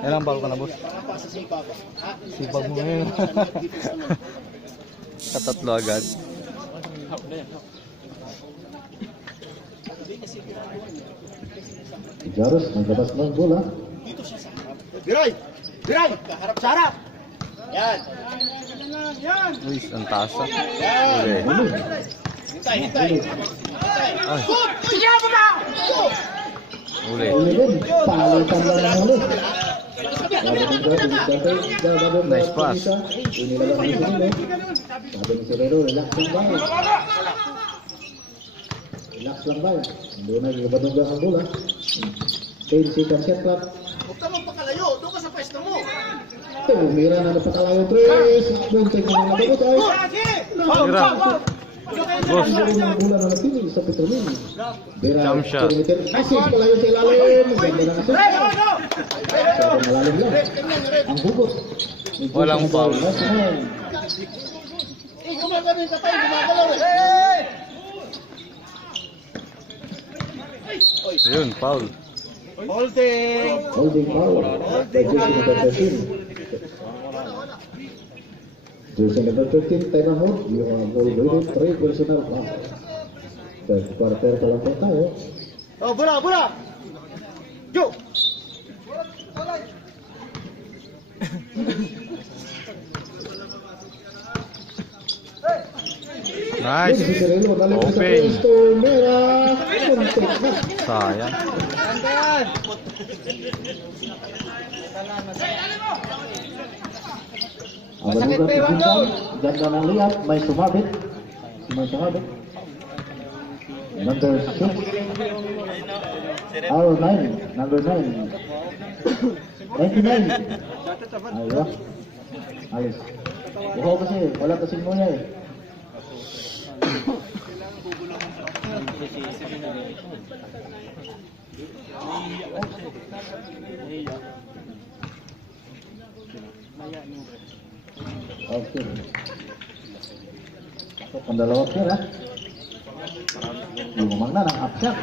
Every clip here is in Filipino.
Ilang ball ka na, boss? Sipag mo ngayon. Katatlo agad. Jaros, naglabas ng bola. Biray! Biray! Harap sa harap! Yan! Yan! Uy, ang taas ah. Yan! Uli. Hintay, hintay! Ay, Sige mo na! uli. Uli din, palitan lang ng uli. Nice pass. Inilalang ni Cirilo. Sabi ni Cirilo, relax lang ba? Relax lang ba? Doon na ibadungga ang bola. 10 seconds shot clock. Huwag ka magpakalayo! Doon ka sa pwesto mo! Tumira na napakalayo, Tres. Bunting na nababot ay. Tira. Boss. Ang bola na napili sa Petrolin. Jump shot. Assist palayo sa ilalim. Ganda ng assist. Sabi malalim lang. Ang hugot. Walang foul. Gumagano yung kapay! Gumagalaw eh! Yun, foul. Holding! Holding foul. Jersey number 13. Jersey number 13, Tena Hood. Yung goal rated 3 personal foul. Third quarter pa lang po tayo. Oh, bola! Bola! Go! Nice. Si Cirilo, galing sa Open. pwesto. Mera. Suntik na. Sayang. Ang manugat ng bintang, ganda ng lihat, may sumabit. May sumabit. Number 6. Oh, 9. Number 9. 99. Ayun. Alis. Bukaw kasi, wala kasing nguya eh. Okay. So, pandalawa kira. Lumang na ng half shot.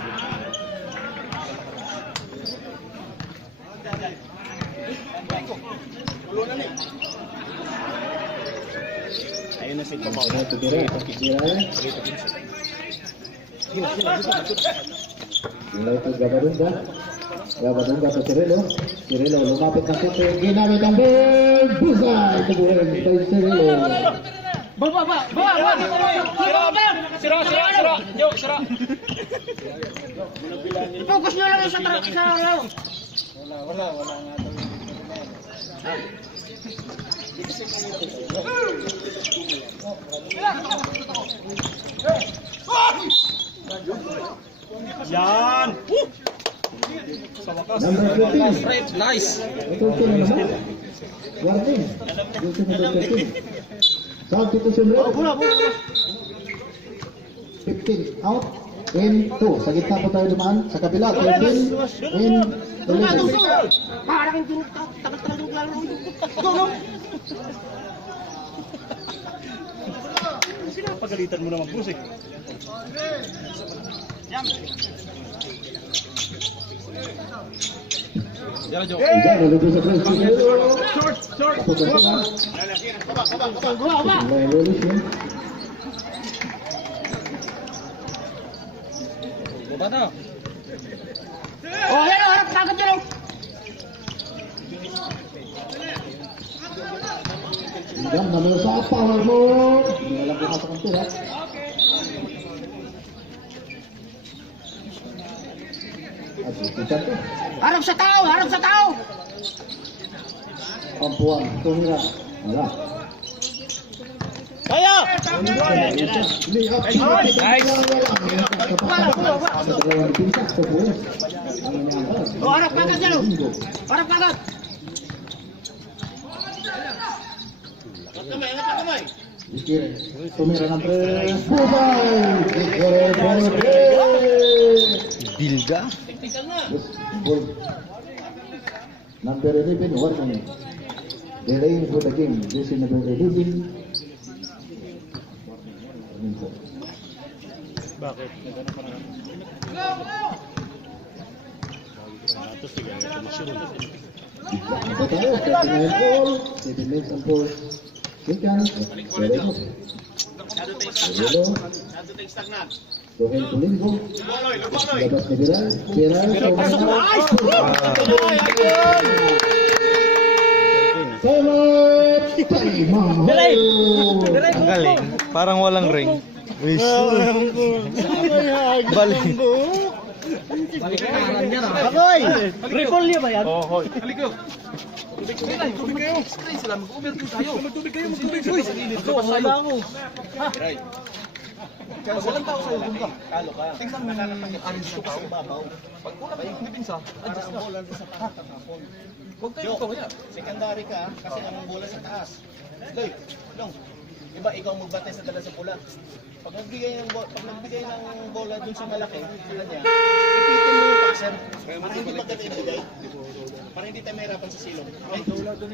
Ayun na si Kabaw. Ito kira. Kira eh. Gila itu Gabadunga. Gabadunga ke Cirilo. Cirilo lumapit ng puti. Ginamit ang big. Busay. Tubuhin kay Cirilo. Baba! Baba! Baba! Sira! Sira! Sira! Yo! Sira! Focus nyo lang sa truck sa araw! Wala nga yan! Number 15. Right, nice! Ito na naman. Warning. Dito na 13. Substitution rate. 15 out. In 2. Sa gitna po tayo dumaan. Sa kabila. 13. In 11. Parang yung tagal-tagal lalo go! Pagalitan mo naman boss eh. Diyan, nalagay sa place. Short! Tapos ang sila. May revolution. Baba na! Oh, hello! Harap kagad dyan! Diyan, namaya sa power mo. Hindi na lang pumasok ang tira. At ikan to. Harap sa tao! Harap sa tao! Pampuan, tumira. Wala. Kaya! Oh, harap kagad dyan! Harap kagad! Kamay! Angat na kamay! Tumira ng tres. Bubay! Bilga. Technical na! Number 11, warning. Delaying for the game. This is number 11. Bakit? Go! Ito tayo, 39 ball, 7 minutes and 4 seconds. Sereno. Sereno. Johan Pulingo. Labas ni Biral. Biral. Ang galing. Parang walang ring. Wish. Balik. Akoy! Recall niya ba yan? Oo. Walang tao sa'yo, doon ka. Kalo ka. Tingnan mo na-arrange ko pa babaw. Pag kulang kayo, hindi sa adjust na. Huwag kayo ito kaya. Secondary ka, kasi ang bola sa taas. Loy, Long, iba ikaw magbantay sa dala sa bola. Pag nagbigay ng bola dun sa malaki, sila niya, ipitin mo yung passer. Para hindi maganda yung bigay. Para hindi tayo mahirapan sa silong.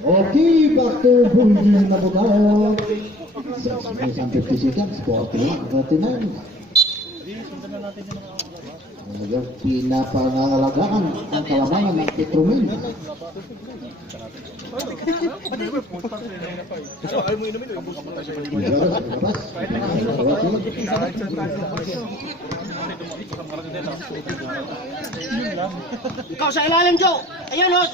Okay, back to Bulgarian na po tayo. 50 seconds, 41-39. Talagang pinapangalagaan ang kalamangan ng Petromin. Ikaw sa ilalim, Joe! Ayan, oh!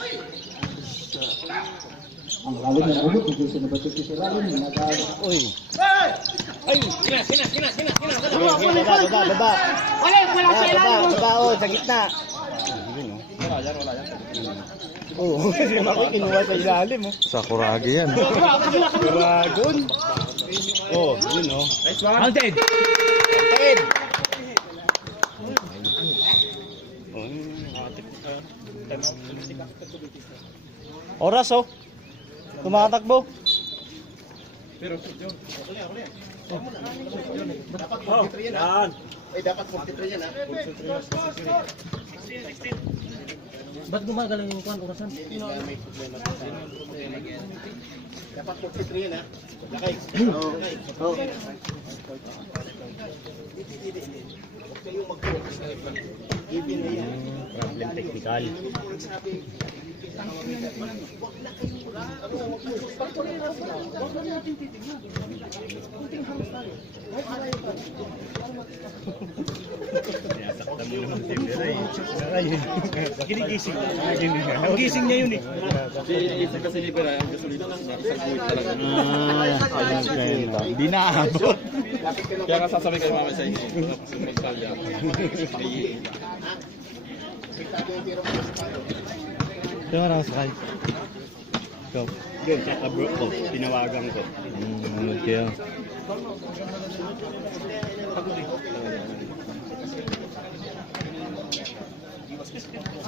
Ang lalim ng ugot, hindi sinabatik sa ilalim. Uy. Baba. Wala sa ilalim! Baba, sa gitna. Oo, ako kinuha sa ilalim. Sakuragi yan. Dragon. Oh, yun oh. Halted! Ted! Oras oh. Tumatakbo. Dapat 43 yan ha. Ay, dapat 43 yan ha. Ba't gumagalang yung kwan, orasan? Dapat 43 yan ha. Lakay. Oo. Hindi. Huwag kayong mag-focus na iba. Even na yan. Problem technical. Ginigising. Ang gising niya yun eh. Kasi libera ang gasolina ng sarguit talaga. Hindi na aabot. Kaya nga sasabi kayo mamaya sa inyo. Tapos yung magtalya. Ito nga nakasakay. Ikaw. Yun, tsaka bro ko. Tinawagan ko. Nanood kayo.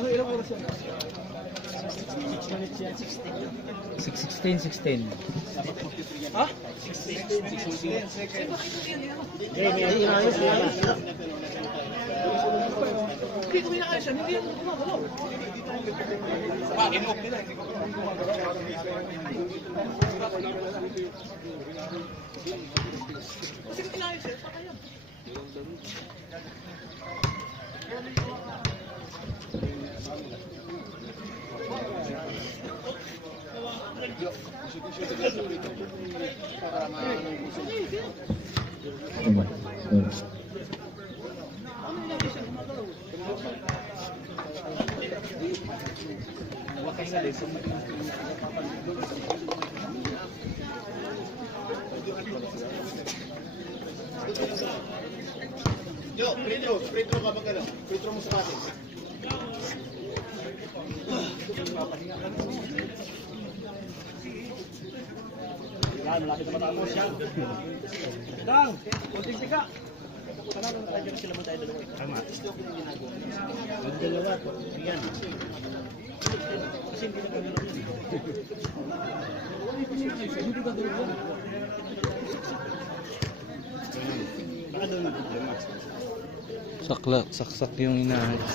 Ano ilang oras yan? 16. Ha? 16. Hindi ko minakayos yan. Hindi yan gumagalaw. Pakinok nila. Kasi minakayos yan. Pakayan. Yo, free throw kapag ano, free throw mo sa atin. Yan, malapit na matapos yan. Dang, kunting tika. Tama. Dalawa to. Yan. Kasi hindi na kami Saksak yung inaayos.